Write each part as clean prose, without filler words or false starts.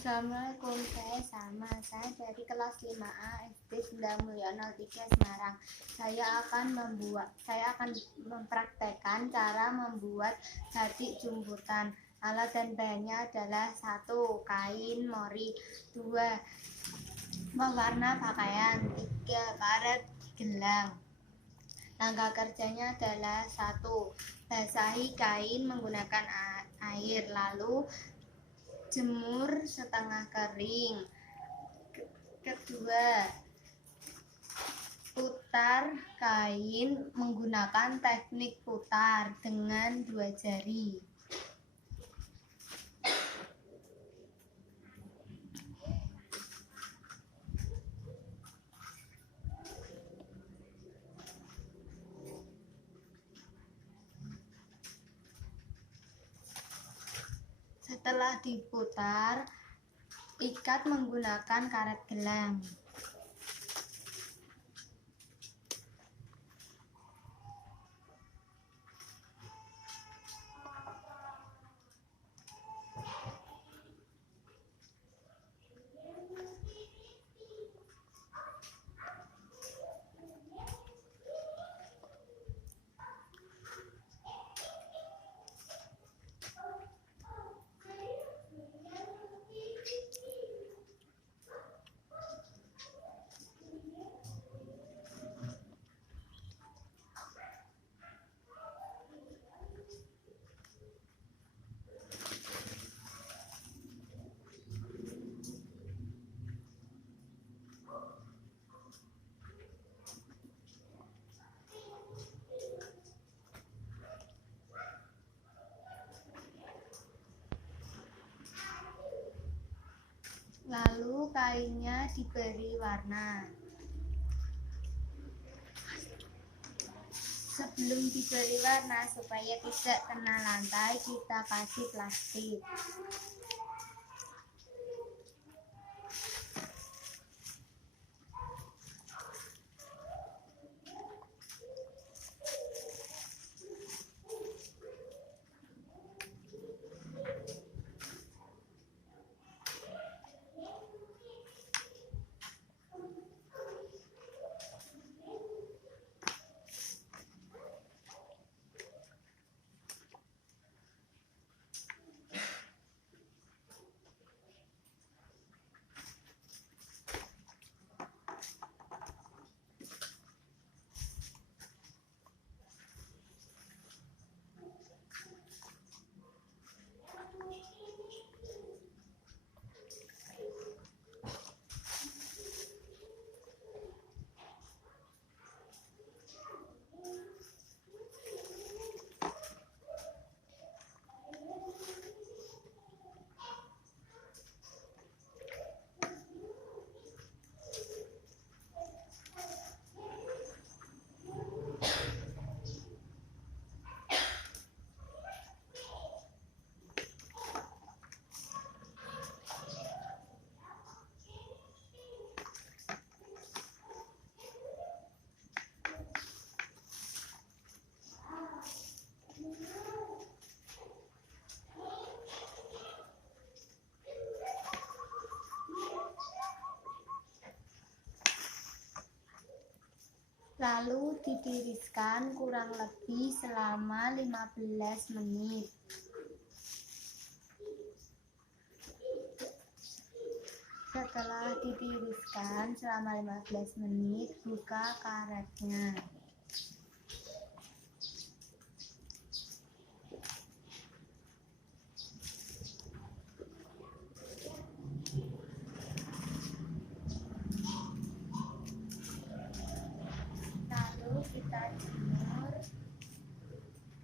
Assalamualaikum, saya dari kelas 5A SD Sunda Mulyono 3 Semarang. Saya akan mempraktekkan cara membuat batik jumputan. Alat dan bahannya adalah 1. Kain mori, 2. Pewarna pakaian, 3. Karet gelang. Langkah kerjanya adalah 1. Basahi kain menggunakan air, lalu jemur setengah kering. Kedua, putar kain menggunakan teknik putar dengan 2 jari. Setelah diputar, ikat menggunakan karet gelang. Lalu kainnya diberi warna. Sebelum diberi warna, supaya tidak kena lantai, kita kasih plastik. Lalu ditiriskan kurang lebih selama 15 menit. Setelah ditiriskan selama 15 menit, buka karetnya. Kita jemur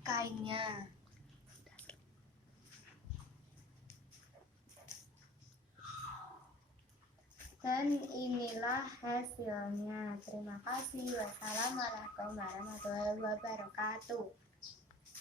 kainnya. Dan inilah hasilnya. Terima kasih. Wassalamualaikum warahmatullahi wabarakatuh.